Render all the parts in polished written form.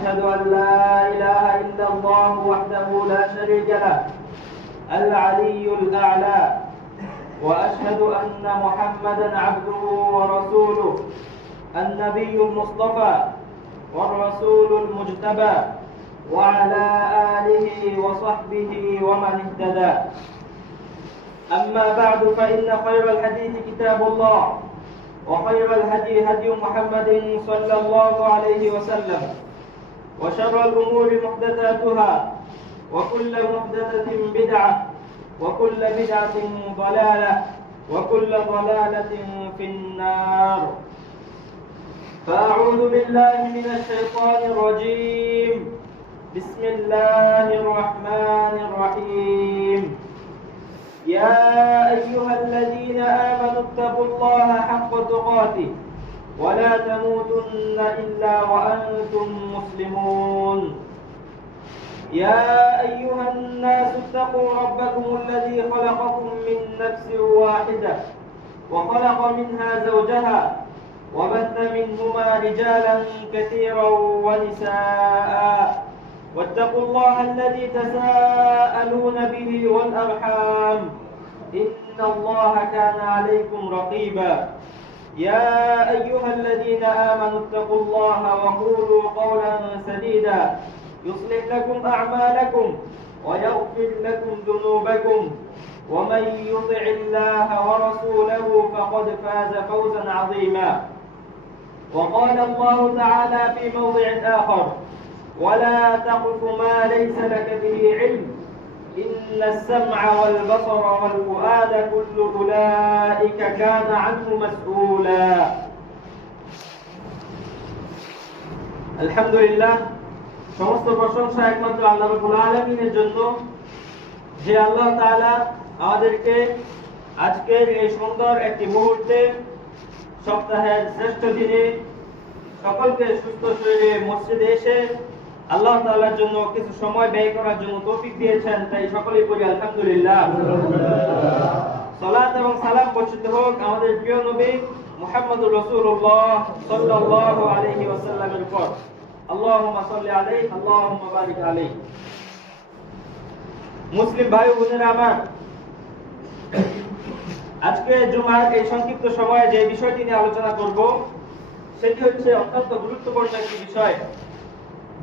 وأشهد أن لا إله إلا الله وحده لا شريك له العلي الأعلى، وأشهد أن محمدا عبده ورسوله النبي المصطفى والرسول المجتبى، وعلى آله وصحبه ومن اهتدى. أما بعد، فإن خير الحديث كتاب الله، وخير الهدي هدي محمد صلى الله عليه وسلم، وشر الأمور محدثاتها، وكل محدثة بدعة، وكل بدعة ضلالة، وكل ضلالة في النار. فأعوذ بالله من الشيطان الرجيم. بسم الله الرحمن الرحيم. يا أيها الذين آمنوا اتقوا الله حق تقاته ولا تموتن إلا وأنتم مسلمون. يا أيها الناس اتقوا ربكم الذي خلقكم من نفس واحدة وخلق منها زوجها وبث منهما رجالا كثيرا ونساء، واتقوا الله الذي تساءلون به والأرحام إن الله كان عليكم رقيبا. يا أيها الذين آمنوا اتقوا الله وقولوا قولا سديدا يصلح لكم أعمالكم ويغفر لكم ذنوبكم، ومن يطع الله ورسوله فقد فاز فوزا عظيما. وقال الله تعالى في موضع آخر: ولا تقف ما ليس لك به علم إن السمع والبصر والفؤاد كل أولئك كان عنه مسؤولا. আলহামদুলিল্লাহ, সমস্ত প্রশংসা একমাত্র আল্লাহ রাব্বুল আলামিনের জন্য, যে আল্লাহ তাআলা আমাদেরকে আজকের এই সুন্দর একটি মুহূর্তে, সপ্তাহের শ্রেষ্ঠ দিনে সকলকে সুস্থ শরীরে মসজিদে এসে আল্লাহ তাআলার জন্য কিছু সময় ব্যয় করার জন্য তৌফিক দিয়েছেন, তাই সকলেই বলি আলহামদুলিল্লাহ। সালাত এবং সালাম বর্ষিত হোক আমাদের প্রিয় নবী মুহাম্মদুর রাসূলুল্লাহ সাল্লাল্লাহু আলাইহি ওয়াসাল্লামের উপর। আল্লাহুম্মা সাল্লি আলাইহি আল্লাহুম্মা বারিক আলাইহি। মুসলিম ভাই ও বোনেরা আমার, আজকে জুমার এই সংক্ষিপ্ত সময়ে যে বিষয়টি নিয়ে আলোচনা করব সেটি হচ্ছে অত্যন্ত গুরুত্বপূর্ণ একটি বিষয়,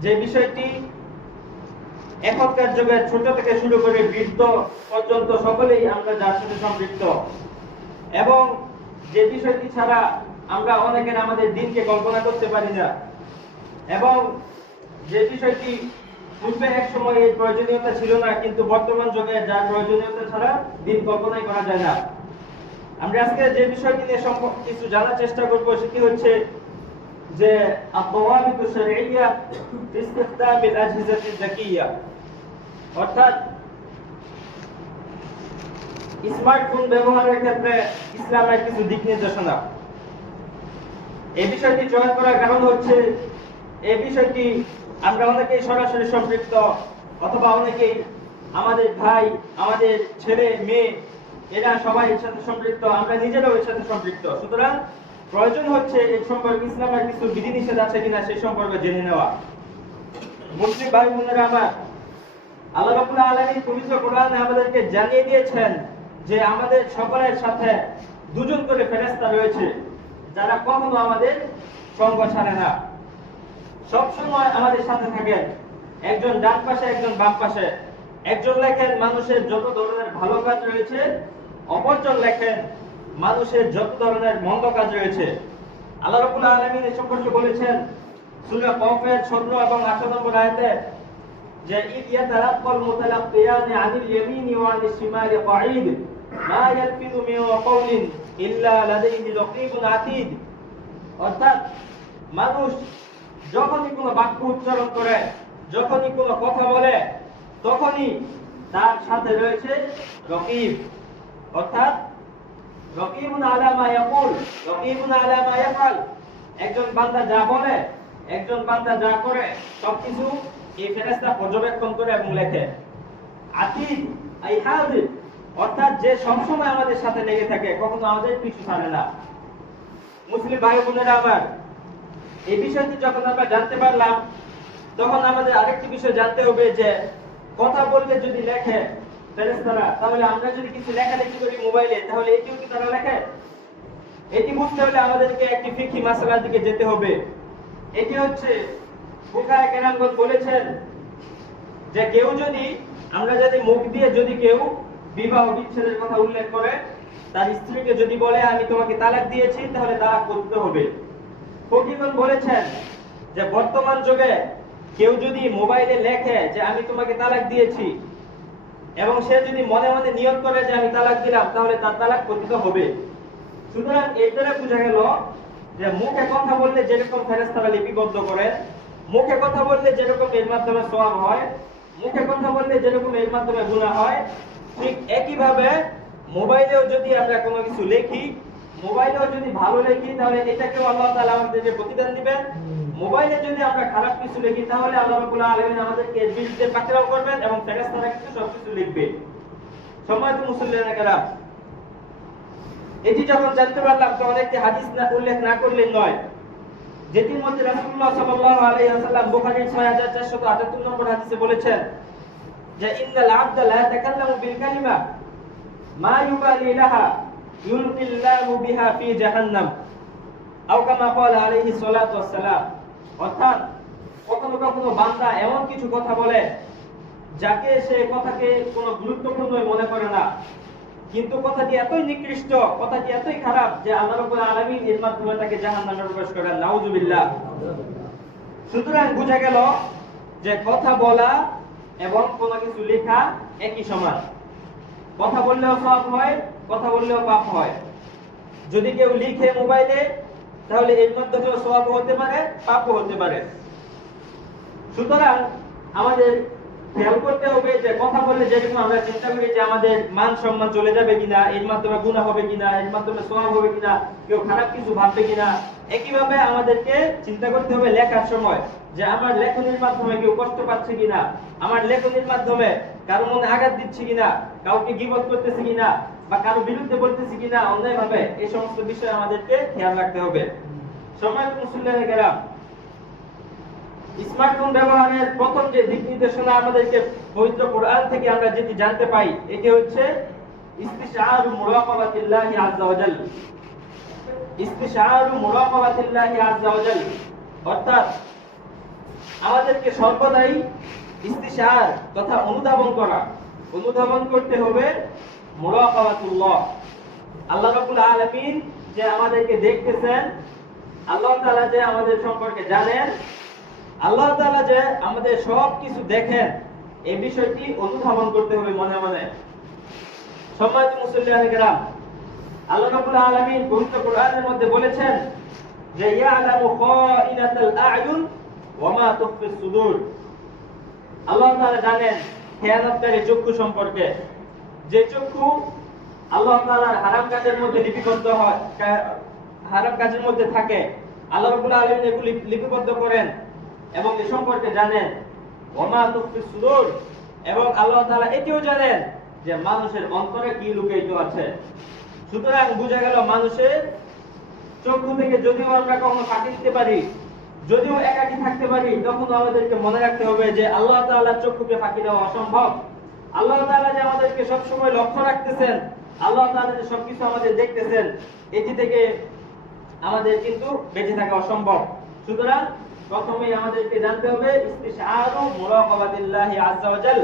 যে বিষয়টি এখনকার যুগে ছোট থেকে শুরু করে বৃদ্ধ পর্যন্ত সকলেই আমরা যার সাথে সম্পৃক্ত, এবং যে বিষয়টি ছাড়া আমরা অনেকে আমাদের দিনকে কল্পনা করতে পারি না, এবং যে বিষয়টি পূর্বে এক সময় এর প্রয়োজনীয়তা ছিল না, কিন্তু বর্তমান যুগে যার প্রয়োজনীয়তা ছাড়া দিন কল্পনাই করা যায় না। আমরা আজকে যে বিষয়টি নিয়ে কিছু জানার চেষ্টা করব সেটি হচ্ছে যে আদ-দাওয়াবিত শারঈয়্যা ফি ইসতিখদামিল আজহিজাতিজ যাকিয়্যা, অর্থাৎ স্মার্টফোন ব্যবহারের ক্ষেত্রে ইসলামের কিছু দিক নির্দেশনা। এই বিষয়টি চয়ন করার কারণ হচ্ছে এই বিষয়টি আমরা অনেকেই সরাসরি সম্পৃক্ত, অথবা অনেকেই আমাদের ভাই, আমাদের ছেলে মেয়ে, এরা সবাই এর সাথে সম্পৃক্ত, আমরা নিজেরাও এর সাথে সম্পৃক্ত। সুতরাং প্রয়োজন হচ্ছে এই সম্পর্কে ইসলামের কিছু বিধিনিষেধ আছে কিনা সেই সম্পর্কে জেনে নেওয়া। মুসলিম ভাই বোনেরা আমার, আল্লাহ রাব্বুল আলামিন পবিত্র কোরআনে আমাদেরকে জানিয়ে দিয়েছেন যে আমাদের সকলের সাথে দুজন করে ফেরেশতা রয়েছে, যারা কখনো আমাদের সঙ্গ ছাড়ে না, সব সময় আমাদের সাথে থাকেন। একজন ডান পাশে, একজন বাম পাশে। একজন লেখেন মানুষের যত ধরনের ভালো কাজ রয়েছে, অপরজন লেখেন মানুষের যত ধরনের মন্দ কাজ রয়েছে। আল্লাহ রাব্বুল আলামিন এই সম্পর্কে বলেছেন সূরা কফের 17 এবং 18 নম্বর আয়াতে যে ইদ ইয়াতালাক্কাল মুতালাক্কিয়ানি আনিল ইয়ামিনি ওয়া আনিশ শিমালি কাঈদ মা ইয়ালফিযু মিন কাওলিন ইল্লা লাদাইহি রাকীবুন আতীদ। অর্থাৎ মানুষ যখনই কোনো বাক্য উচ্চারণ করে, যখনই কোনো কথা বলে, তখনই তার সাথে রয়েছে রকিব, অর্থাৎ রকিবুন আলা মা ইয়াকুল, রকিবুন আলা মা ইয়াফআল। একজন বান্দা যা বলে, একজন বান্দা যা করে, সবকিছু এই ফেরেশতা পর্যবেক্ষণ করে এবং লেখে। আতীদ আই হাজির, অর্থাৎ যে সবসময় আমাদের সাথে লেগে থাকে, কখনো আমাদের পিছু ছাড়ে না। মুসলিম ভাই বোনেরা আমার, এই বিষয়টি যখন আমরা জানতে পারলাম তখন আমাদের আরেকটি বিষয় জানতে হবে যে কথা বললে যদি লেখে ফেরেশতারা, তাহলে আমরা যদি কিছু লেখালেখি করি মোবাইলে, তাহলে এটিও কি তারা লেখে? এটি বুঝতে হলে আমাদেরকে একটি ফিকহি মাসালার দিকে যেতে হবে। এটি হচ্ছে ফুকাহায়ে কেরামগণ বলেছেন যে কেউ যদি, আমরা যদি মুখ দিয়ে যদি কেউ বিবাহ বিচ্ছেদের কথা উল্লেখ করে, তার স্ত্রীকে যদি বলে আমি তোমাকে তালাক দিয়েছি, তাহলে তালাক করতে হবে। ফকিহগণ বলেছেন যে বর্তমান যুগে কেউ যদি মোবাইলে লেখে যে আমি তোমাকে তালাক দিয়েছি, এবং সে যদি মনে মনে নিয়ত করে যে আমি তালাক দিলাম, তাহলে তার তালাক পতিত হবে। সুতরাং এর দ্বারা বোঝা গেল যে মুখে কথা বললে যেরকম ফেরেশতারা লিপিবদ্ধ করেন, মুখে কথা বললে যেরকম এর মাধ্যমে সওয়াব হয়, মুখে কথা বললে যেরকম এর মাধ্যমে গুনাহ হয়, ঠিক একইভাবে মোবাইলেও যদি আমরা কোনো কিছু লিখি, মোবাইলেও যদি ভালো লিখি, তাহলে এটাকেও আল্লাহ তাআলা আমাদেরকে প্রতিদান দিবেন। মোবাইলে যদি আমরা খারাপ কিছু লিখি, তাহলে আল্লাহ রাব্বুল আলামিন আমাদেরকে এর বিরুদ্ধে পাকড়াও করবেন এবং ফেরেশতারা কিন্তু সবকিছু লিখবে। সম্মানিত মুসল্লিয়ানে কেরাম, এটি যখন জানতে পারলাম, তখন একটি হাদিস উল্লেখ না করলে নয়, যেটির মধ্যে রাসূলুল্লাহ সাল্লাল্লাহু আলাইহি ওয়াসাল্লাম বুখারীর 6478 নম্বর হাদিসে বলেছেন যে ইন্নাল আবদা লা ইয়াতাকাল্লামু বিল কালিমা মা ইউবালি লাহা ইউলকিল্লাহু বিহা ফি জাহান্নাম আও কামা ক্বালা আলাইহি সাল্লাতু ওয়াসসালাম। অর্থাৎ কখনো কখনো বান্দা এমন কিছু কথা বলে যাকে সে কথাকে কোনো গুরুত্বপূর্ণ মনে করে না, কিন্তু কথাটি এতই নিকৃষ্ট, কথাটি এতই খারাপ যে আল্লাহ রাব্বুল আলামিন এর মাধ্যমে তাকে জাহান্নামে প্রবেশ করেন। নাউযুবিল্লাহ। সুতরাং বোঝা গেল যে কথা বলা এবং কোনো কিছু লেখা একই সমান। কথা বললেও সওয়াব হয়, কথা বললেও পাপ হয়। যদি কেউ লিখে মোবাইলে, তাহলে এর মাধ্যমেও সওয়াব হতে পারে, পাপও হতে পারে। সুতরাং আমাদের খেয়াল করতে হবে যে কথা বললে যেরকম আমরা চিন্তা করি যে আমাদের মান সম্মান চলে যাবে কিনা, এর মাধ্যমে গুনাহ হবে কিনা, এর মাধ্যমে সওয়াব হবে কিনা, কেউ খারাপ কিছু ভাববে কিনা, একইভাবে আমাদেরকে চিন্তা করতে হবে লেখার সময় যে আমার লেখনের মাধ্যমে কেউ কষ্ট পাচ্ছে কিনা, আমার লেখনের মাধ্যমে কারো মনে আঘাত দিচ্ছে কিনা, কাউকে গীবত করতেছি কিনা, বা কারো বিরুদ্ধে বলতেছি কিনা অন্যায়ভাবে, এই সমস্ত বিষয় আমাদেরকে খেয়াল রাখতে হবে। সম্মানিত মুসল্লিয়ানে কেরাম, স্মার্টফোন ব্যবহারের প্রথম যে দিক নির্দেশনা আমাদেরকে পবিত্র কোরআন থেকে আমরা যেটি জানতে পাই, এটি হচ্ছে ইস্তিশআরু মুরাকাবাতিল্লাহি আযজা ওয়া জাল। ইস্তিশআরু মুরাকাবাতিল্লাহি আযজা ওয়া জাল, অর্থাৎ আমাদেরকে সর্বদাই ইস্তিশআর তথা অনুধাবন করতে হবে মুরাকাবাতুল্লাহ। আল্লাহ রাব্বুল আলামিন যে আমাদেরকে দেখতেছেন, আল্লাহ তাআলা যে আমাদের সম্পর্কে জানেন, আল্লাহ তাআলা যে আমাদের সব কিছু দেখেন, এই বিষয়টি অনুধাবন করতে হবে মনে মনে। সম্মানিত মুসল্লিয়ানে কেরাম, আল্লাহ রাব্বুল আলামিন পবিত্র কোরআনের মধ্যে বলেছেন যে ইয়ালামু খাইনাতাল আ'য়ুন ওয়া মা তুখফিস সুদূর। আল্লাহ তাআলা জানেন খেয়ানতকারী চক্ষু সম্পর্কে। যে চক্ষু আল্লাহ তাআলার হারাম কাজের মধ্যে লিপিবদ্ধ হয়, হারাম কাজের মধ্যে থাকে, আল্লাহ রাব্বুল আলামিন এগুলি লিপিবদ্ধ করেন এবং এ সম্পর্কে জানেন। ওমা তুখফিস সুদূর, এবং আল্লাহ তাআলা এটিও জানেন যে মানুষের অন্তরে কি লুকায়িত আছে। সুতরাং বোঝা গেল মানুষের চক্ষু থেকে যদিও আমরা কখনো ফাঁকি দিতে পারি, যদিও একাকী থাকতে পারি, তখন আমাদেরকে মনে রাখতে হবে যে আল্লাহ তাআলার চক্ষুকে ফাঁকি দেওয়া অসম্ভব। আল্লাহ তাআলা যে আমাদেরকে সব সময় লক্ষ্য রাখতেছেন, আল্লাহ তাআলা যে সবকিছু আমাদের দেখতেছেন, এটি থেকে আমাদের কিন্তু বেঁচে থাকা অসম্ভব। সুতরাং প্রথমেই আমাদেরকে জানতে হবে ইস্তিশআরু মুরাকাবাতিল্লাহি আযজা ওয়া জাল,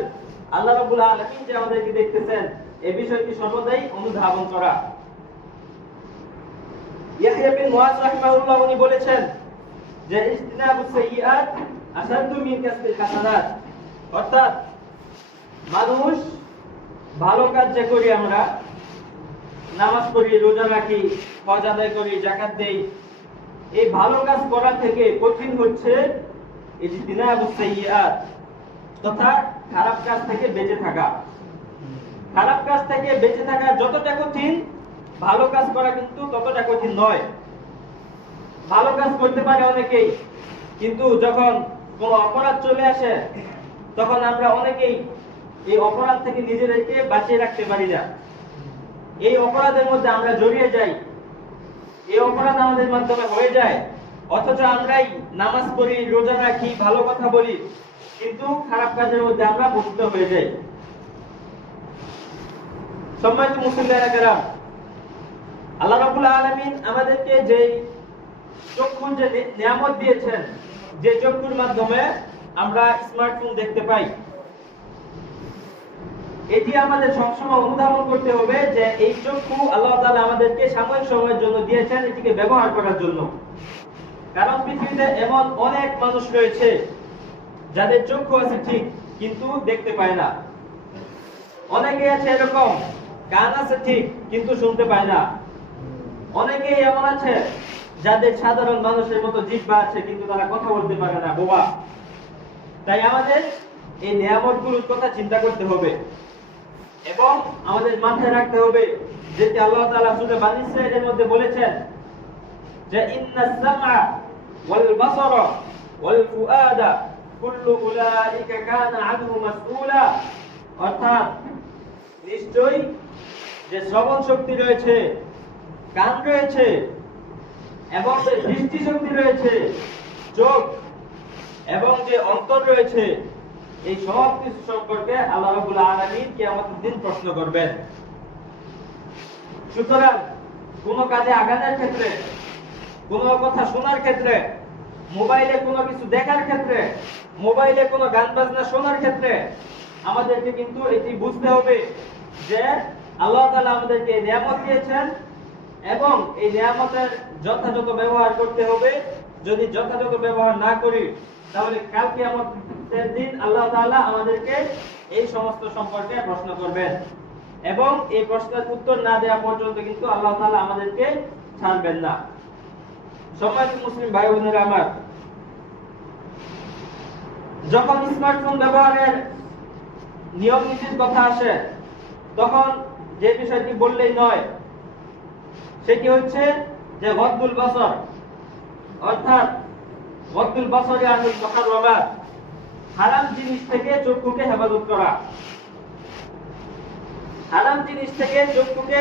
আল্লাহ রাব্বুল আলামিন যে আমাদেরকে দেখতেছেন, এই বিষয়টি সর্বদাই অনুধাবন করা। ইয়াহইয়া বিন মুআয রাহিমাহুল্লাহ উনি বলেছেন যে ইজতিনাবুস সাইয়্যাত আসাদু মিন কাসবিল হাসানাত, অর্থাৎ মানুষ ভালো কাজ যে করি, আমরা নামাজ পড়ি, রোজা রাখি, হজ আদায় করি, যাকাত দেই, এই ভালো কাজ করা থেকে কঠিন হচ্ছে ইজতিনাবুস সাইয়্যাত, তথা খারাপ কাজ থেকে বেঁচে থাকা। খারাপ কাজ থেকে বেঁচে থাকা যতটা কঠিন, ভালো কাজ করা কিন্তু ততটা কঠিন নয়। ভালো কাজ করতে পারে অনেকেই, কিন্তু যখন কোনো অপরাধ চলে আসে, তখন আমরা অনেকেই এই অপরাধ থেকে নিজেদেরকে বাঁচিয়ে রাখতে পারি না। এই অপরাধের মধ্যে আমরা জড়িয়ে যাই, এই অপরাধ আমাদের মাধ্যমে হয়ে যায়, অথচ আমরাই নামাজ পড়ি, রোজা রাখি, ভালো কথা বলি, কিন্তু খারাপ কাজের মধ্যে আমরা পতিত হয়ে যাই। সম্মানিত মুসলিম, আল্লাহ রাব্বুল আলামিন আমাদেরকে যে চক্ষুর যে নিয়ামত দিয়েছেন, যে চক্ষুর মাধ্যমে আমরা স্মার্টফোন দেখতে পাই, এটি আমাদের সবসময় অনুধাবন করতে হবে যে এই চক্ষু আল্লাহ তাআলা আমাদেরকে সাময়িক সময়ের জন্য দিয়েছেন, এটিকে ব্যবহার করার জন্য। কারণ পৃথিবীতে এমন অনেক মানুষ রয়েছে যাদের চক্ষু আছে ঠিক, কিন্তু দেখতে পায় না। অনেকেই আছে এরকম, কান আছে ঠিক কিন্তু শুনতে পায় না। অনেকেই এমন আছে যাদের সাধারণ মানুষের মতো জিহ্বা আছে কিন্তু তারা কথা বলতে পারে না, বোবা। তাই আমাদের এই নিয়ামতগুলোর কথা চিন্তা করতে হবে এবং আমাদের মাথায় রাখতে হবে যেটি আল্লাহ তাআলা সূরা বানী ইসরাঈলের মধ্যে বলেছেন যে ইন্নাস সামআ ওয়াল বাসারা ওয়াল ফুআদা কুল্লু উলাইকা কানা আনহু মাসউলা। অর্থাৎ নিশ্চয়ই যে শ্রবণ শক্তি রয়েছে, কান রয়েছে এবং যে দৃষ্টি শক্তি রয়েছে, চোখ এবং যে অন্তর রয়েছে, এই সব কিছু সম্পর্কে আল্লাহ রাব্বুল আলামিন কিয়ামতের দিন প্রশ্ন করবেন। সুতরাং কোন কাজে আগানোর ক্ষেত্রে, কোন কথা শোনার ক্ষেত্রে, মোবাইলে কোনো কিছু দেখার ক্ষেত্রে, মোবাইলে কোনো গান বাজনা শোনার ক্ষেত্রে আমাদেরকে কিন্তু এটি বুঝতে হবে যে আল্লাহ তাআলা আমাদেরকে নিয়ামত দিয়েছেন এবং এই নিয়ামতের যথাযথ ব্যবহার করতে হবে। যদি যথাযথ ব্যবহার না করি তাহলে কাল কিয়ামতের দিন আল্লাহ তাআলা আমাদেরকে এই সমস্ত সম্পর্কে প্রশ্ন করবেন এবং এই প্রশ্নের উত্তর না দেওয়া পর্যন্ত কিন্তু আল্লাহ তাআলা আমাদেরকে ছাড়বেন না। সম্মানিত মুসলিম ভাই বোনেরা আমার, যখন স্মার্টফোন ব্যবহারের নিয়ম নীতির কথা আসে তখন যে বিষয়টি বললেই নয় সেটি হচ্ছে যে গদ্দুল বসর, অর্থাৎ গদ্দুল বসরে আনুল মুহাররামাত, হারাম জিনিস থেকে চক্ষুকে হেফাজত করা। হারাম জিনিস থেকে চক্ষুকে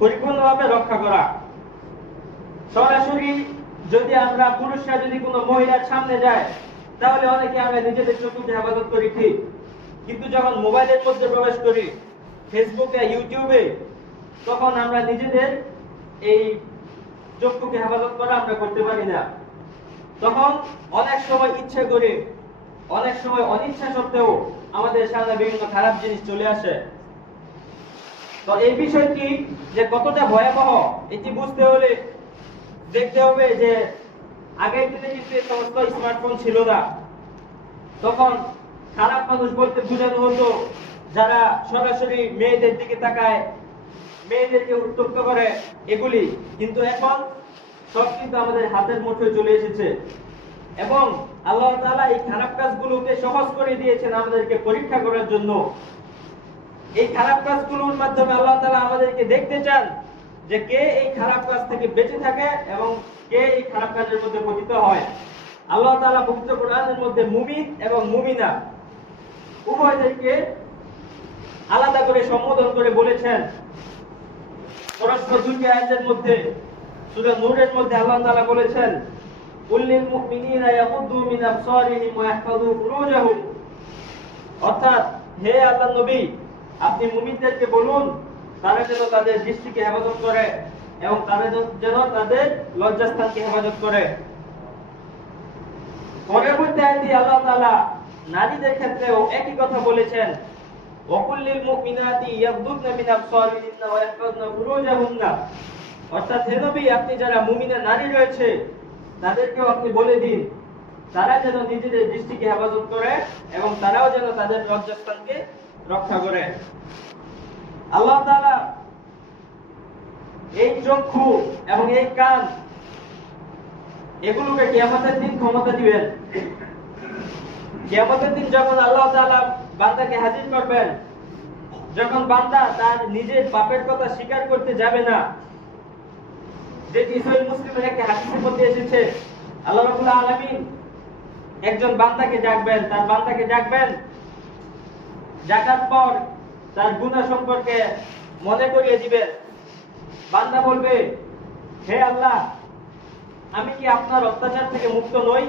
পরিপূর্ণভাবে রক্ষা করা। সরাসরি যদি আমরা পুরুষরা যদি কোনো মহিলার সামনে যায় তাহলে অনেকে আমরা নিজেদের চক্ষুকে হেফাজত করি ঠিক, কিন্তু যখন মোবাইলের মধ্যে প্রবেশ করি, ফেসবুকে, ইউটিউবে, তখন আমরা নিজেদের এই চক্ষুকে হেফাজত করা আমরা করতে পারি না। তখন অনেক সময় ইচ্ছে করে, অনেক সময় অনিচ্ছা সত্ত্বেও আমাদের সামনে বিভিন্ন খারাপ জিনিস চলে আসে। তো এই বিষয়টি যে কতটা ভয়াবহ এটি বুঝতে হলে দেখতে হবে যে আগের দিনে কিন্তু এই সমস্ত স্মার্টফোন ছিল না। তখন খারাপ মানুষ বলতে বোঝানো হতো যারা সরাসরি মেয়েদের দিকে তাকায়, মেয়েদেরকে উত্তক্ত করে, এগুলি। কিন্তু এখন সব কিন্তু আমাদের হাতের মুঠোয় চলে এসেছে এবং আল্লাহ তাআলা এই খারাপ কাজগুলোকে সহজ করে দিয়েছেন আমাদেরকে পরীক্ষা করার জন্য। এই খারাপ কাজগুলোর মাধ্যমে আল্লাহ তাআলা আমাদেরকে দেখতে চান যে কে এই খারাপ কাজ থেকে বেঁচে থাকে এবং কে এই খারাপ কাজের মধ্যে পতিত হয়। আল্লাহ তাআলা পবিত্র কোরআনের মধ্যে মুমিন এবং মুমিনা উভয়দেরকে আলাদা করে সম্বোধন করে বলেছেন। পরস্পর দুটি আয়াতের মধ্যে সূরা নূরের মধ্যে আল্লাহ তাআলা বলেছেন, কুল্লিল মুমিনিনা ইয়াগুদ্দু মিন আবসারিহিম ওয়া ইয়াহফাযু ফুরুজাহুম। অর্থাৎ হে আল্লাহর নবী, আপনি মুমিনদেরকে বলুন তারা যেন তাদের দৃষ্টিকে হেফাজত করে এবং তারা যেন তাদের লজ্জাস্থানকে হেফাজত করে। পরবর্তী আয়াতে আল্লাহ তাআলা নারীদের ক্ষেত্রেও একই কথা বলেছেন, ওয়াকুল্লিল মুমিনাতি ইয়াগদুদনা মিন আবসারিহিন্না ওয়া ইয়াহফাযনা ফুরুজাহুন্না। অর্থাৎ হে নবী, আপনি যারা মুমিনা নারী রয়েছে তাদেরকেও আপনি বলে দিন তারা যেন নিজেদের দৃষ্টিকে হেফাজত করে এবং তারাও যেন তাদের লজ্জাস্থানকে রক্ষা করে। আল্লাহ তাআলা এই চক্ষু এবং এই কান এগুলোকে কিয়ামতের দিন ক্ষমতা দিবেন। কিয়ামতের দিন যখন আল্লাহ তাআলা বান্দাকে হাজির করবেন, যখন বান্দা তার নিজের পাপের কথা স্বীকার করতে যাবে না, যেটি সহিহ মুসলিমের একটা হাদিসের মধ্যে এসেছে, আল্লাহ রাব্বুল আলামিন একজন বান্দাকে ডাকবেন, তার বান্দাকে ডাকবেন, ডাকার পর তার গুনাহ সম্পর্কে মনে করিয়ে দিবেন। বান্দা বলবে, হে আল্লাহ, আমি কি আপনার অত্যাচার থেকে মুক্ত নই?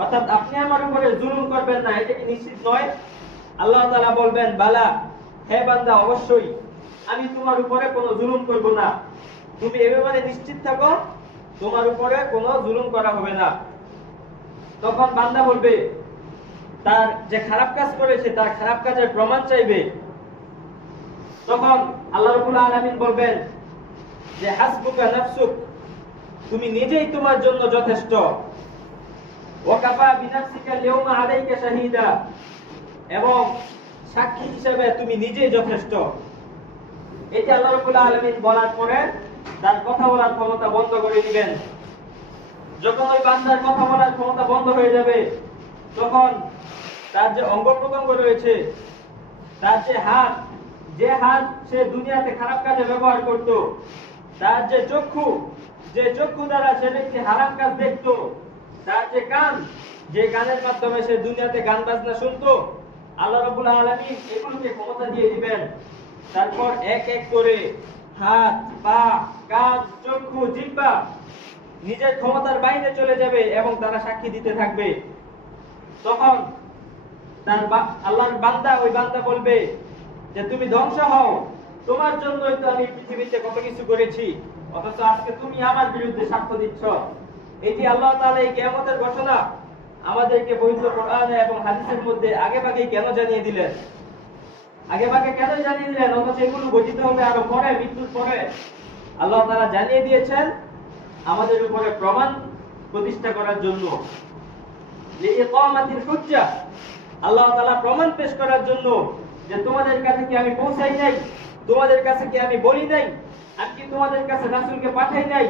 অর্থাৎ আপনি আমার উপরে জুলুম করবেন না, এটা কি নিশ্চিত নয়? আল্লাহ তাআলা বলবেন, বালা, হে বান্দা, অবশ্যই আমি তোমার উপরে কোনো জুলুম করব না। তুমি এ ব্যাপারে নিশ্চিত থাকো, তোমার উপরে কোনো জুলুম করা হবে না। তখন বান্দা বলবে, তার যে খারাপ কাজ করেছে তার খারাপ কাজের প্রমাণ চাইবে। তখন আল্লাহ রাব্বুল আলামিন বলবেন যে হাসবুকা নাফসুক, তুমি নিজেই তোমার জন্য যথেষ্ট। ওয়াকাফা বিনাফসিকা আল-ইয়াওমা আলাইকা শাহীদা, এবং সাক্ষী হিসেবে তুমি নিজেই যথেষ্ট। এই যে আল্লাহ রাব্বুল আলামিন বলার পরে তার কথা বলার ক্ষমতা বন্ধ করে দিবেন। যখন ওই বান্দার কথা বলার ক্ষমতা বন্ধ হয়ে যাবে, তখন তার যে অঙ্গ প্রত্যঙ্গ রয়েছে, তার যে হাত সে দুনিয়াতে খারাপ কাজে ব্যবহার করত, তার যে চক্ষু দ্বারা সে ব্যক্তি হারাম কাজ দেখত, তার যে কান, যে কানের মাধ্যমে সে দুনিয়াতে গান বাজনা শুনতো, আল্লাহ রাব্বুল আলামিন এগুলোকে ক্ষমতা দিয়ে দিবেন। তারপর এক এক করে হাত, পা, কান, চক্ষু, জিহ্বা নিজের ক্ষমতার বাইরে চলে যাবে এবং তারা সাক্ষী দিতে থাকবে। তখন আল্লাহর বান্দা, ওই বান্দা বলবে যে তুমি ধ্বংস হও, তোমার জন্যই তো আমি পৃথিবীতে কত কিছু করেছি, অথচ আজকে তুমি আমার বিরুদ্ধে সাক্ষ্য দিচ্ছ। এটি আল্লাহ তাআলা এই কিয়ামতের ঘোষণা আমাদেরকে পবিত্র কোরআনে এবং হাদিসের মধ্যে আগেভাগে কেন জানিয়ে দিলেন? কেন জানিয়ে দিলেন, অথচ এগুলো গঠিত হবে আরো পরে, মৃত্যুর পরে? আল্লাহ তাআলা জানিয়ে দিয়েছেন আমাদের উপরে প্রমাণ প্রতিষ্ঠা করার জন্য, লিইকামাতিল হুজ্জা, আল্লাহ তাআলা প্রমাণ পেশ করার জন্য যে তোমাদের কাছে কি আমি পৌঁছাই নাই, তোমাদের কাছে কি আমি বলি নাই, আমি কি তোমাদের কাছে রাসূলকে পাঠাই নাই,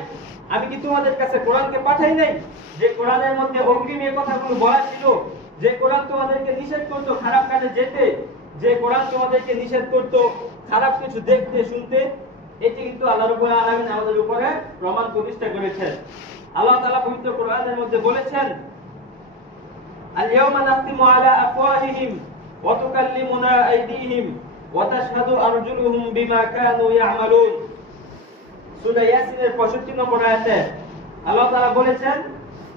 আমি কি তোমাদের কাছে কোরআনকে পাঠাই নাই, যে কোরআনের মধ্যে অগ্রিম এই কথাগুলো বলা ছিল, যে কোরআন তোমাদেরকে নিষেধ করত খারাপ কাজে যেতে, যে কোরআন তোমাদেরকে নিষেধ করত খারাপ কিছু দেখতে শুনতে। এটি কিন্তু আল্লাহ রাব্বুল আলামিন আমাদের উপরে প্রমাণ প্রতিষ্ঠা করেছেন। আল্লাহ তাআলা পবিত্র কোরআনের মধ্যে বলেছেন, আল-ইয়াওমা নাখতিমু আলা আফওয়াহিহিম ওয়া তুকাল্লিমুনা আইদিহিম ওয়া তাশহাদু আরজুলুহুম বিমা কানু ইয়ামালুন। সূরা ইয়াসিনের 65 নম্বর আয়াতে আল্লাহ তাআলা বলেছেন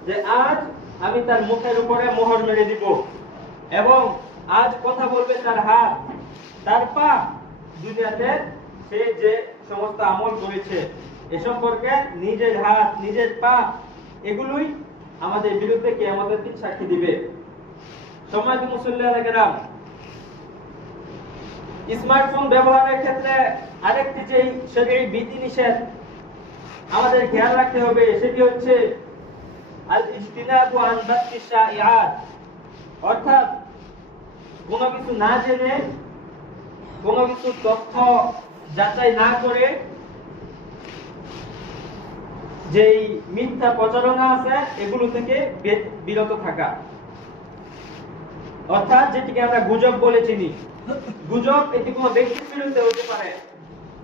যে আজ আমি তার মুখের উপরে মোহর মেরে দিব, এবং আজ কথা বলবে তার হাত, তার পা, দুনিয়াতে সে যে সমস্ত আমল করেছে এ সম্পর্কে নিজের হাত, নিজের পা, এগুলোই আমাদের বিরুদ্ধে কিয়ামতের দিন সাক্ষী দিবে। সম্মানিত মুসল্লিয়ানে কেরাম, স্মার্টফোন ব্যবহারের ক্ষেত্রে আরেকটি যে শরীয়ী বিধিনিষেধ আমাদের খেয়াল রাখতে হবে, সেটি হচ্ছে আল ইজতিনাবু আন বাত্তিশ শাইআত, অর্থাৎ কোনো কিছু না জেনে, কোনো কিছু তথ্য যাচাই না করে যেই মিথ্যা প্রচারণা আছে এগুলো থেকে বিরত থাকা। অর্থাৎ যেটিকে আমরা গুজব বলে চিনি। গুজব এটি কোনো ব্যক্তির বিরুদ্ধে হতে পারে,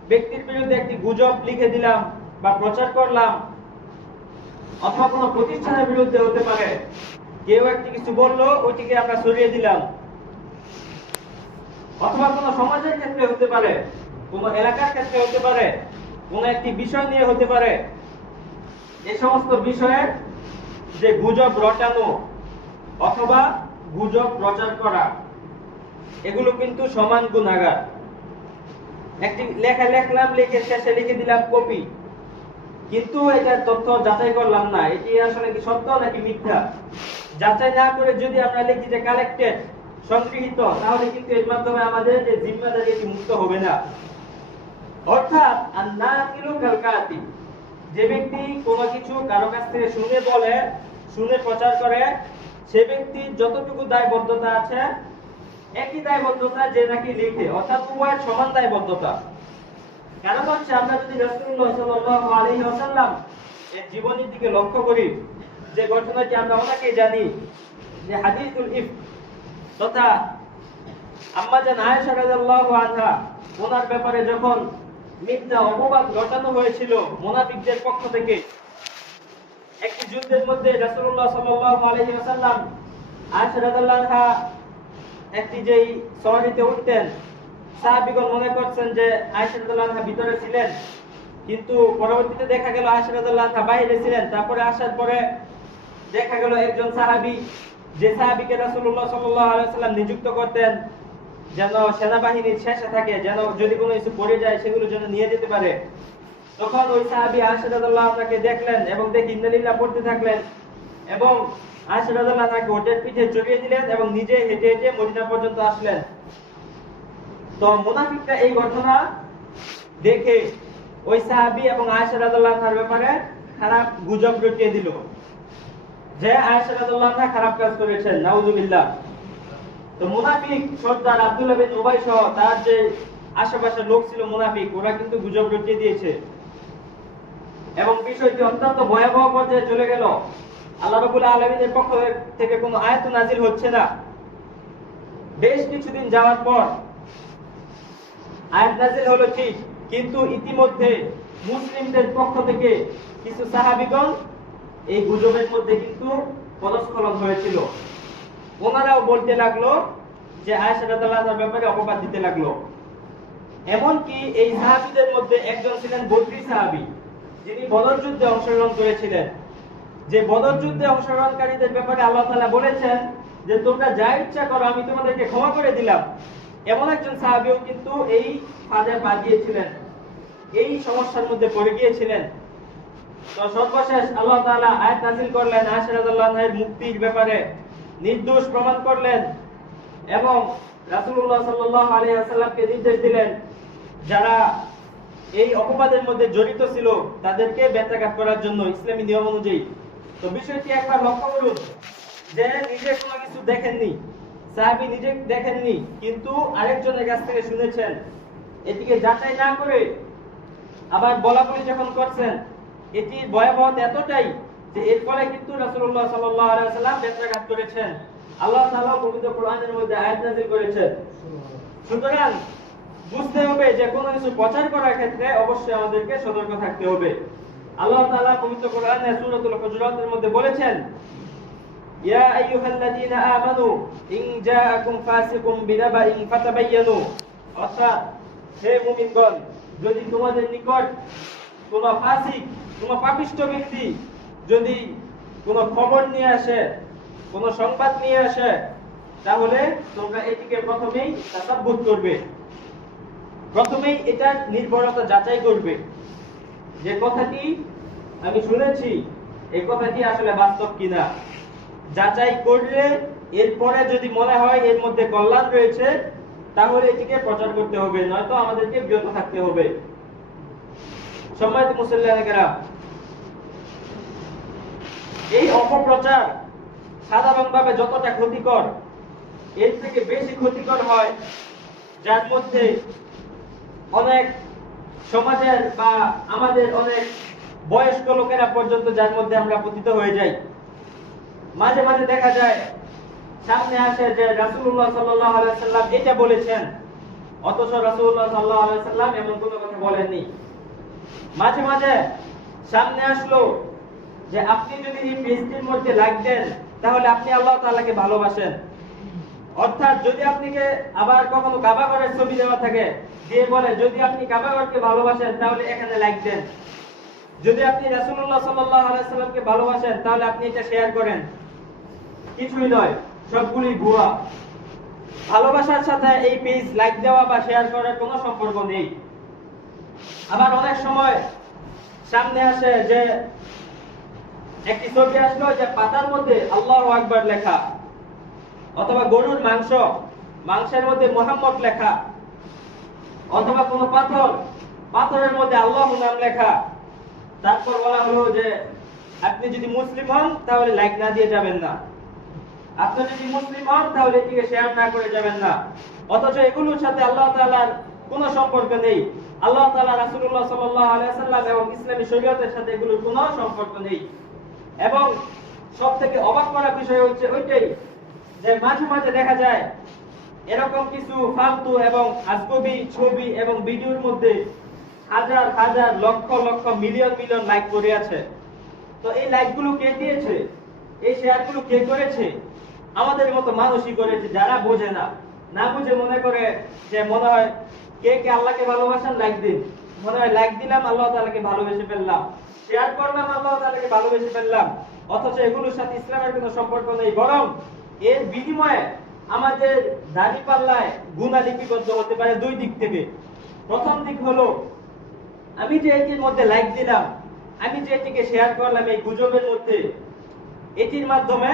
ব্যক্তির বিরুদ্ধে একটি গুজব লিখে দিলাম বা প্রচার করলাম, অথবা কোনো প্রতিষ্ঠানের বিরুদ্ধে হতে পারে, কেউ একটি কিছু বললো ওইটিকে আমরা সরিয়ে দিলাম, অথবা কোনো সমাজের ক্ষেত্রে হতে পারে, কোনো এলাকার ক্ষেত্রে হতে পারে, কোনো একটি বিষয় নিয়ে হতে পারে। এই সমস্ত বিষয়ে যে গুজব রটানো অথবা গুজব প্রচার করা, এগুলো কিন্তু সমান গুনাহগার। একটি লেখা লিখলাম, লিখে শেষে লিখে দিলাম কপি, কিন্তু এটার তথ্য যাচাই করলাম না, এটি আসলে কি সত্য নাকি মিথ্যা, যাচাই না করে যদি আমরা লিখি যে কালেক্টেড, সংগৃহীত, তাহলে কিন্তু এর মাধ্যমে আমাদের যে জিম্মাদারি এটি মুক্ত হবে না। অর্থাৎ আন-নাকিলু কাল কাতিব, যে ব্যক্তি কোনো কিছু কারো কাছ থেকে শুনে বলে, শুনে প্রচার করে, সে ব্যক্তির যতটুকু দায়বদ্ধতা আছে একই দায়বদ্ধতা যে নাকি লিখে, অর্থাৎ উভয়ের সমান দায়বদ্ধতা। কারণ হচ্ছে আমরা যদি রাসূলুল্লাহ সাল্লাল্লাহু আলাইহি ওয়াসাল্লাম এর জীবনের দিকে লক্ষ্য করি, যে ঘটনাটি আমরা অনেকেই জানি, যে হাদিসুল ইফক তথা আম্মা জান আয়েশা রাদিয়াল্লাহু আনহা ওনার ব্যাপারে যখন মিথ্যা অপবাদ রটানো হয়েছিল মুনাফিকদের পক্ষ থেকে, একটি যুদ্ধের মধ্যে রাসূলুল্লাহ সাল্লাল্লাহু আলাইহি ওয়াসাল্লাম আয়েশা রাদিয়াল্লাহু আনহা একটি যেই সওয়ারিতে উঠতেন, সাহাবীগণ মনে করছেন যে আয়েশা রাদিয়াল্লাহু আনহা ভিতরে ছিলেন, কিন্তু পরবর্তীতে দেখা গেল আয়েশা রাদিয়াল্লাহু আনহা বাইরে ছিলেন। তারপরে আসার পরে দেখা গেল একজন সাহাবী, যে সাহাবীকে রাসূলুল্লাহ সাল্লাল্লাহু আলাইহি ওয়াসাল্লাম নিযুক্ত করতেন যেন সেনাবাহিনীর শেষে থাকে, যেন যদি কোনো কিছু পড়ে যায় সেগুলো যেন নিয়ে যেতে পারে, তখন ওই সাহাবী আয়েশা রাদিয়াল্লাহু আনহাকে দেখলেন এবং দেখে ইন্নালিল্লাহ পড়তে থাকলেন এবং আয়েশা রাদিয়াল্লাহু আনহাকে ওটের পিঠে চড়িয়ে দিলেন এবং নিজে হেঁটে হেঁটে মদিনা পর্যন্ত আসলেন। তো মুনাফিকরা এই ঘটনা দেখে ওই সাহাবী এবং আয়েশা রাদিয়াল্লাহু আনহার ব্যাপারে খারাপ গুজব রটিয়ে দিল যে আয়েশা রাদিয়াল্লাহু আনহা খারাপ কাজ করেছেন, নাউযুবিল্লাহ। তো মুনাফিক সর্দার আব্দুল্লাহ বিন উবাই সহ তার যে আশেপাশের লোক ছিল মুনাফিক, ওরা কিন্তু গুজব রটিয়ে দিয়েছে এবং বিষয়টি অত্যন্ত ভয়াবহ পর্যায়ে চলে গেল। আল্লাহ রাব্বুল আলামিনের পক্ষ থেকে কোনো আয়াত নাজিল হচ্ছে না। বেশ কিছুদিন যাওয়ার পর আয়াত নাজিল হলো ঠিক, কিন্তু ইতিমধ্যে মুসলিমদের পক্ষ থেকে কিছু সাহাবীগণ এই গুজবের মধ্যে কিন্তু পদস্খলন হয়েছিল। ওনারাও বলতে লাগলো যে আয়েশা রাদিয়াল্লাহু আনহার ব্যাপারে অপবাদ দিতে লাগলো। এমনকি এই সাহাবীদের মধ্যে একজন ছিলেন বদরী সাহাবী, যিনি বদর যুদ্ধে অংশগ্রহণ করেছিলেন। যে বদর যুদ্ধে অংশগ্রহণকারীদের ব্যাপারে আল্লাহ তাআলা বলেছেন যে তোমরা যা ইচ্ছা করো আমি তোমাদেরকে ক্ষমা করে দিলাম, এমন একজন সাহাবীও কিন্তু এই ফাঁদে পা দিয়েছিলেন, এই সমস্যার মধ্যে পড়ে গিয়েছিলেন। তো সর্বশেষ আল্লাহ তাআলা আয়াত নাযিল করলেন আয়েশা রাদিয়াল্লাহু আনহার মুক্তির ব্যাপারে, নির্দোষ প্রমাণ করলেন এবং রাসূলুল্লাহ সাল্লাল্লাহু আলাইহি ওয়াসাল্লামকে নির্দেশ দিলেন যারা এই অপবাদের মধ্যে জড়িত ছিল তাদেরকে বেত্রাঘাত করার জন্য ইসলামী নিয়ম অনুযায়ী। তো বিষয়টি একবার লক্ষ্য করুন যে নিজে কোনো কিছু দেখেননি, সাহাবী নিজে দেখেননি, কিন্তু আরেকজনের কাছ থেকে শুনেছেন, এটিকে যাচাই না করে আবার বলাবলি যখন করছেন, এটি ভয়াবহতা এতটাই যে এর ফলে কিন্তু রাসূলুল্লাহ সাল্লাল্লাহু আলাইহি ওয়াসাল্লাম বেত্রাঘাত করেছেন। আল্লাহ তাআলা পবিত্র কোরআনের মধ্যে আয়াত নাযিল করেছেন। সুতরাং বুঝতে হবে যে কোনো কিছু প্রচার করার ক্ষেত্রে অবশ্যই আমাদেরকে সতর্ক থাকতে হবে। আল্লাহ তাআলা পবিত্র কোরআনে সূরাতুল হুজুরাতের মধ্যে বলেছেন, ইয়া আইয়ুহাল্লাযীনা আমানু ইন জাআকুম ফাসিকুম বিনাবাইন ফাতাবায়ানু, অর্থাৎ হে মুমিনগণ, যদি তোমাদের নিকট কোন ফাসিক, কোন পাপিষ্ঠ ব্যক্তি যদি কোন খবর নিয়ে আসে, কোন সংবাদ নিয়ে আসে, তাহলে তোমরা এটিকে প্রথমেই তাসাব্বুত করবে, প্রথমেই এটা নির্ভরতা যাচাই করবে যে কথাটি আমি শুনেছি এই কথাটি আসলে বাস্তব কিনা। যাচাই করলে এরপরে যদি মনে হয় এর মধ্যে কল্যাণ রয়েছে তাহলে এটিকে প্রচার করতে হবে, নয়তো আমাদেরকে বিরত থাকতে হবে। সম্মানিত মুসল্লিয়ানেরা, এই অপপ্রচার সাধারণভাবে যতটা ক্ষতিকর, এর থেকে বেশি ক্ষতিকর হয় যার মধ্যে অনেক সমাজের বা আমাদের অনেক বয়স্ক লোকেরা পর্যন্ত যার মধ্যে আমরা পতিত হয়ে যাই। মাঝে মাঝে দেখা যায় সামনে আসে যে রাসূলুল্লাহ সাল্লাল্লাহু আলাইহি ওয়াসাল্লাম এটা বলেছেন, অথচ রাসূলুল্লাহ সাল্লাল্লাহু আলাইহি ওয়াসাল্লাম এমন কোনো কথা বলেননি। মাঝে মাঝে সামনে আসলো যে আপনি যদি এই পেজটির মধ্যে লাইক দেন তাহলে আপনি আল্লাহ তাআলাকে ভালোবাসেন, অর্থাৎ যদি আপনাকে আবার কখনো কাবা ঘরের ছবি দেওয়া থাকে দিয়ে বলে যদি আপনি কাবা ঘরকে ভালোবাসেন তাহলে এখানে লাইক দেন, যদি আপনি রাসূলুল্লাহ সাল্লাল্লাহু আলাইহি ওয়াসাল্লামকে ভালোবাসেন তাহলে আপনি এটা শেয়ার করেন। কিছুই নয়, সবগুলি ভুয়া। ভালোবাসার সাথে এই পেজ লাইক দেওয়া বা শেয়ার করার কোনো সম্পর্ক নেই। আবার অনেক সময় সামনে আসে যে একটি ছবি আসলো যে পাতার মধ্যে আল্লাহু আকবার লেখা, অথবা গরুর মাংস, মাংসের মধ্যে মুহাম্মদ লেখা, অথবা কোনো পাথর, পাথরের মধ্যে আল্লাহ নাম লেখা। তারপর বলা হলো যে আপনি যদি মুসলিম হন তাহলে লাইক না দিয়ে যাবেন না, আপনি যদি মুসলিম হন তাহলে এটিকে শেয়ার না করে যাবেন না, অথচ এগুলোর সাথে আল্লাহ তাআলার কোনো সম্পর্ক নেই। আল্লাহ তাআলা, রাসূলুল্লাহ সাল্লাল্লাহু আলাইহি ওয়াসাল্লাম এবং ইসলামী শরীয়তের সাথে এগুলোর কোনো সম্পর্ক নেই। এবং সবথেকে অবাক করার বিষয় হচ্ছে ওইটাই যে মাঝে মাঝে দেখা যায় এরকম কিছু ফালতু এবং আজগবি ছবি এবং ভিডিওর মধ্যে হাজার হাজার lakh lakh million million like করে আছে। তো এই লাইকগুলো কে দিয়েছে, এই শেয়ারগুলো কে করেছে? আমাদের মতো মানুষই করেছে, যারা বোঝে না, না বুঝে মনে করে যে মনে হয় কে কে আল্লাহকে ভালোবাসেন লাইক দিন, মনে হয় লাইক দিলাম আল্লাহ তাআলাকে ভালোবেসে ফেললাম, শেয়ার করলাম আল্লাহ তাআলাকে ভালোবেসে ফেললাম, অথচ এগুলোর সাথে ইসলামের কোনো সম্পর্ক নেই। বরং এর বিনিময়ে আমাদের দাড়িপাল্লায় গুনাহ লিপিবদ্ধ হতে পারে দুই দিক থেকে। প্রথম দিক হলো, আমি যে এটির মধ্যে লাইক দিলাম, আমি যে এটিকে শেয়ার করলাম এই গুজবের মধ্যে, এটির মাধ্যমে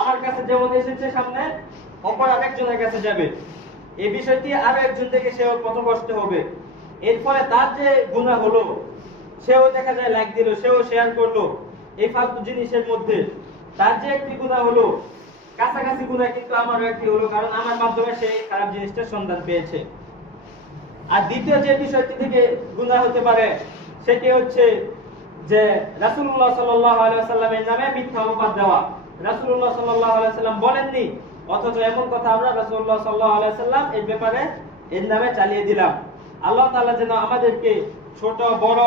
আমার কাছে যেমন এসেছে সামনে, অপর আরেকজনের কাছে যাবে, এই বিষয়টি আরো একজন থেকে সেও পথভ্রষ্ট হবে। এর ফলে তার যে গুনাহ হলো, সেও দেখা যায় লাইক দিল, সেও শেয়ার করলো, এই ফালতু জিনিসের মধ্যে তার যে একটি গুনাহ হলো, কাছাকাছি গুনাহ কিন্তু আমারও একটি হলো, কারণ আমার মাধ্যমে সেই খারাপ জিনিসটার সন্ধান পেয়েছে। আর দ্বিতীয় যে বিষয়টি থেকে গুনাহ হতে পারে সেটি হচ্ছে যে রাসূলুল্লাহ সাল্লাল্লাহু আলাইহি ওয়াসাল্লামের নামে মিথ্যা অপবাদ দেওয়া। রাসূলুল্লাহ সাল্লাল্লাহু আলাইহি ওয়াসাল্লাম বলেননি, অথচ এমন কথা আমরা রাসূলুল্লাহ সাল্লাল্লাহু আলাইহি ওয়াসাল্লাম এর ব্যাপারে এর নামে চালিয়ে দিলাম। আল্লাহ তাআলা যেন আমাদেরকে, ছোট বড়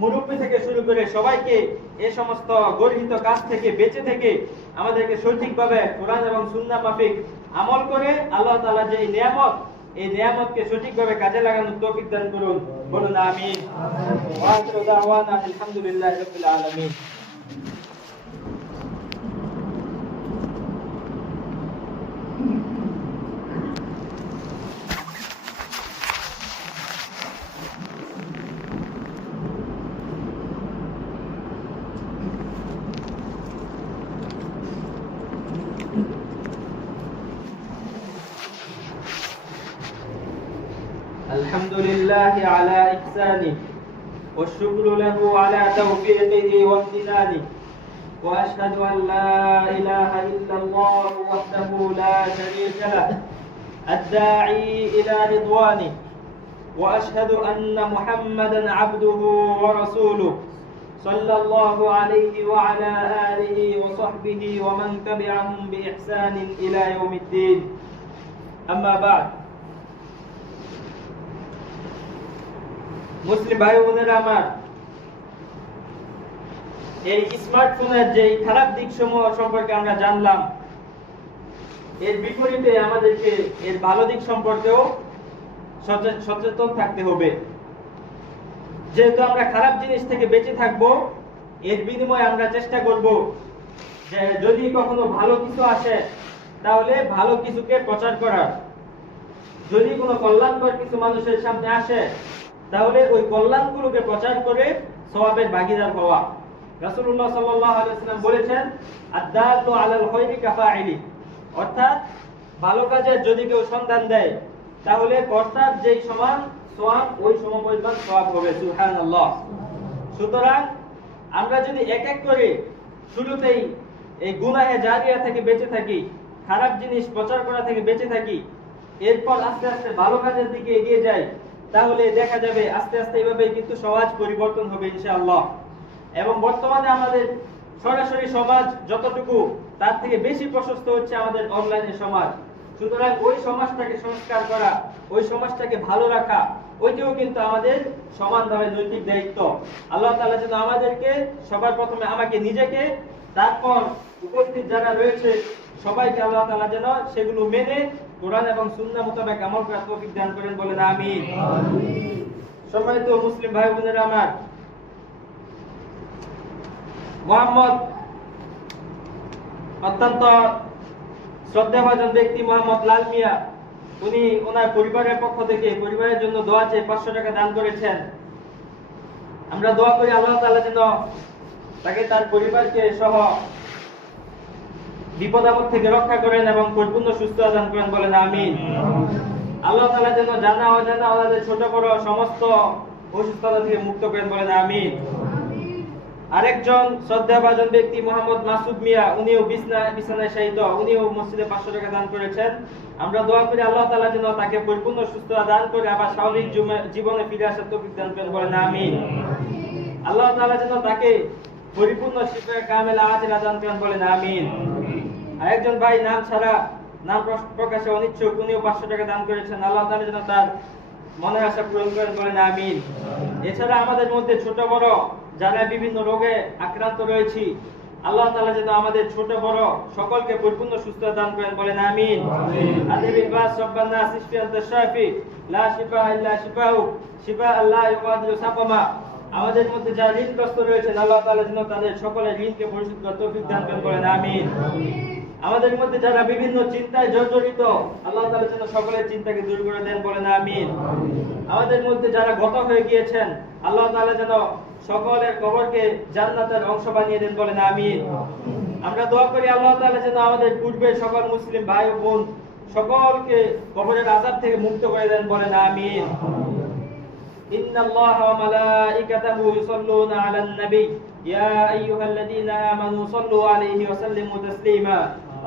মুরব্বী থেকে শুরু করে সবাইকে এই সমস্ত গর্হিত কাজ থেকে বেঁচে থেকে আমাদেরকে সঠিকভাবে কোরআন এবং সুন্নাহ মাফিক আমল করে আল্লাহ তাআলা যে এই নিয়ামতকে সঠিকভাবে কাজে লাগানোর তৌফিক দান করুন। বলুন আমিন। ওয়া আখিরু দাওয়ানা আলহামদুলিল্লাহি রাব্বিল আলামিন। الحمد لله على إحسانه والشكر له على توفيقه وامتنانه وأشهد أن لا إله إلا الله وحده لا شريك له الداعي إلى رضوانه وأشهد أن محمدا عبده ورسوله صلى الله عليه وعلى آله وصحبه ومن تبعهم بإحسان إلى يوم الدين أما بعد মুসলিম ভাই বোনেরা আমার, এই স্মার্টফোনের যে খারাপ দিক সমূহ সম্পর্কে আমরা জানলাম, এর বিপরীতে আমাদেরকে এর ভালো দিক সম্পর্কেও সচেতন থাকতে হবে। যেহেতু আমরা খারাপ জিনিস থেকে বেঁচে থাকবো, এর বিনিময়ে আমরা চেষ্টা করব যে যদি কখনো ভালো কিছু আসে তাহলে ভালো কিছুকে প্রচার করার, যদি কোনো কল্যাণকর কিছু মানুষের সামনে আসে তাহলে ওই কল্যাণগুলোকে প্রচার করে সওয়াবের ভাগীদার হওয়া। রাসূলুল্লাহ সাল্লাল্লাহু আলাইহি ওয়াসাল্লাম বলেছেন, আদ-দাল্লু আলাল খায়রি কাফাইলি, অর্থাৎ ভালো কাজের যদি কেউ সন্ধান দেয় তাহলে কর্তার যেই সমান সওয়াব ওই সমপরিমাণ সওয়াব হবে। সুবহানাল্লাহ। সুতরাং আমরা যদি এক এক করে শুরুতেই এই গুনাহে জারিয়া থেকে বেঁচে থাকি, খারাপ জিনিস প্রচার করা থেকে বেঁচে থাকি, এরপর আস্তে আস্তে ভালো কাজের দিকে এগিয়ে যাই, তাহলে দেখা যাবে আস্তে আস্তে এইভাবে কিন্তু সমাজ পরিবর্তন হবে ইনশাআল্লাহ। এবং বর্তমানে আমাদের সরাসরি সমাজ যতটুকু, তার থেকে বেশি প্রশস্ত হচ্ছে আমাদের অনলাইনের সমাজ। সুতরাং ওই সমাজটাকে সংস্কার করা, ওই সমাজটাকে ভালো রাখা, ওইটাও কিন্তু আমাদের সমানভাবে নৈতিক দায়িত্ব। আল্লাহ তাআলা যেন আমাদেরকে, সবার প্রথমে আমাকে নিজেকে, তারপর উপস্থিত যারা রয়েছে সবাইকে আল্লাহ তাআলা যেন সেগুলো মেনে কোরআন এবং সুন্নাহ মোতাবেক আমল করার তৌফিক দান করেন। বলেন আমিন। সম্মানিত মুসলিম ভাই বোনেরা আমার, মুহাম্মদ, অত্যন্ত শ্রদ্ধাভাজন ব্যক্তি মোহাম্মদ লাল মিয়া, উনি ওনার পরিবারের পক্ষ থেকে পরিবারের জন্য দোয়া চেয়ে 500 টাকা দান করেছেন। আমরা দোয়া করি আল্লাহ তাআলা যেন তাকে, তার পরিবারকে সহ বিপদ আপদ থেকে রক্ষা করেন এবং পরিপূর্ণ সুস্থতা দান করেন। বলেন আমিন। আল্লাহ তাআলা যেন জানা অজানা ওনাদের ছোট বড় সমস্ত অসুস্থতা থেকে মুক্ত করেন। বলেন আমিন। আরেকজন শ্রদ্ধাভাজন ব্যক্তি মোহাম্মদ মাসুদ মিয়া, উনিও বিছানায় শায়িত, উনিও মসজিদে 500 টাকা দান করেছেন। আমরা দোয়া করি আল্লাহ তাআলা যেন তাকে পরিপূর্ণ সুস্থতা দান করে আবার স্বাভাবিক জীবনে ফিরে আসার তৌফিক দান করেন। বলেন আমিন। আল্লাহ তাআলা যেন তাকে পরিপূর্ণ শিফা কামেল আজিলা দান করেন। বলেন আমিন। আরেকজন ভাই নাম ছাড়া, নাম প্রকাশে অনিচ্ছুক, উনিও 500 টাকা দান করেছেন। আল্লাহ তাআলা যেন তার মনের আশা পূরণ করেন। বলেন আমিন। এছাড়া আমাদের মধ্যে ছোট বড় যারা বিভিন্ন রোগে আক্রান্ত রয়েছি, আল্লাহ তাআলা যেন আমাদের ছোট বড় সকলকে পরিপূর্ণ সুস্থতা দান করেন, বলেন আমিন। আদিবিল বাস রব্বান নাস ইশফি আনতা শাফি লা শিফা ইল্লা শিফাউ শিফা আল্লাহ ইউগাদিরু সাকামা। আমাদের মধ্যে যারা ঋণগ্রস্ত রয়েছেন আল্লাহ তাআলা যেন তাদের সকলের ঋণকে পরিশোধ করার তৌফিক দান করেন, বলেন আমিন। আমাদের মধ্যে যারা বিভিন্ন চিন্তায় জর্জরিত আল্লাহ তাআলা যেন সকলের চিন্তাকে দূর করে দেন, বলেন আমিন। আমাদের মধ্যে যারা গত হয়ে গিয়েছেন আল্লাহ তাআলা যেন সকলের কবরকে জান্নাতের অংশ বানিয়ে দেন, বলেন আমিন। আমরা দোয়া করি আল্লাহ তাআলা যেন আমাদের পূর্বে সকল মুসলিম ভাই ও বোন সকলকে কবরের আযাব থেকে মুক্ত করে দেন, বলেন আমিন। ইন্নাল্লাহা ওয়া মালাইকাতাহু ইউসাল্লুনা আলান নবী ইয়া আইয়ুহাল্লাযীনা আমানু সাল্লু আলাইহি ওয়া সাল্লিমু তাসলিমা।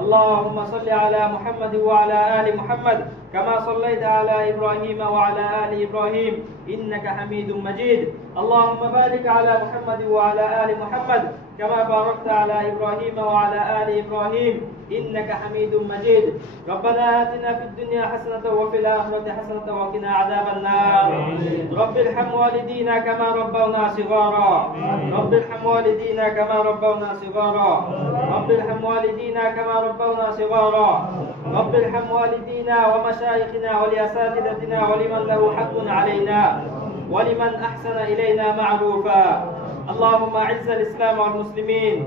اللهم صل على محمد وعلى آل محمد كما صليت على إبراهيم وعلى آل إبراهيم إنك حميد مجيد. اللهم بارك على محمد وعلى آل محمد كما باركت على إبراهيم وعلى آل إبراهيم إنك حميد مجيد. ربنا آتنا في الدنيا حسنة وفي الآخرة حسنة وقنا عذاب النار. رب ارحم والدينا كما ربونا صغارا. رب ارحم والدينا كما ربونا صغارا. رب ارحم والدينا كما ربونا صغارا. رب ارحم والدينا ومشايخنا ولأساتذتنا ولمن له حق علينا ولمن أحسن إلينا معروفا. اللهم أعز الإسلام والمسلمين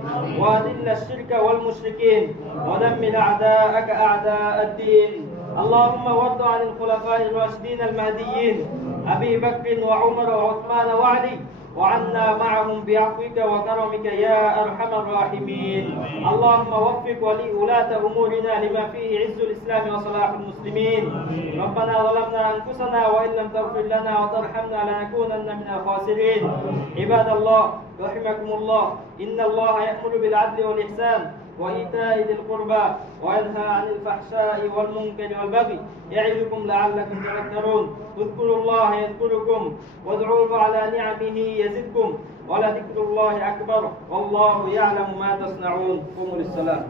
وأذل الشرك والمشركين ودمر أعداءك أعداء الدين. اللهم وارض عن الخلفاء الراشدين المهديين أبي بكر وعمر وعثمان وعلي وعنا معهم بعفوك وكرمك يا أرحم الراحمين. اللهم وفق ولاة أمورنا لما فيه عز الإسلام وصلاح المسلمين. ربنا ظلمنا أنفسنا وإن لم تغفر لنا وترحمنا لنكونن من الخاسرين. عباد الله رحمكم الله، إن الله يأمر بالعدل والإحسان وإيتاء ذي القربى وينهى عن الفحشاء والمنكر والبغي يعظكم لعلكم تذكرون. اذكروا الله يذكركم وادعوه على نعمه يزدكم ولذكر الله أكبر والله يعلم ما تصنعون. قوموا للصلاة.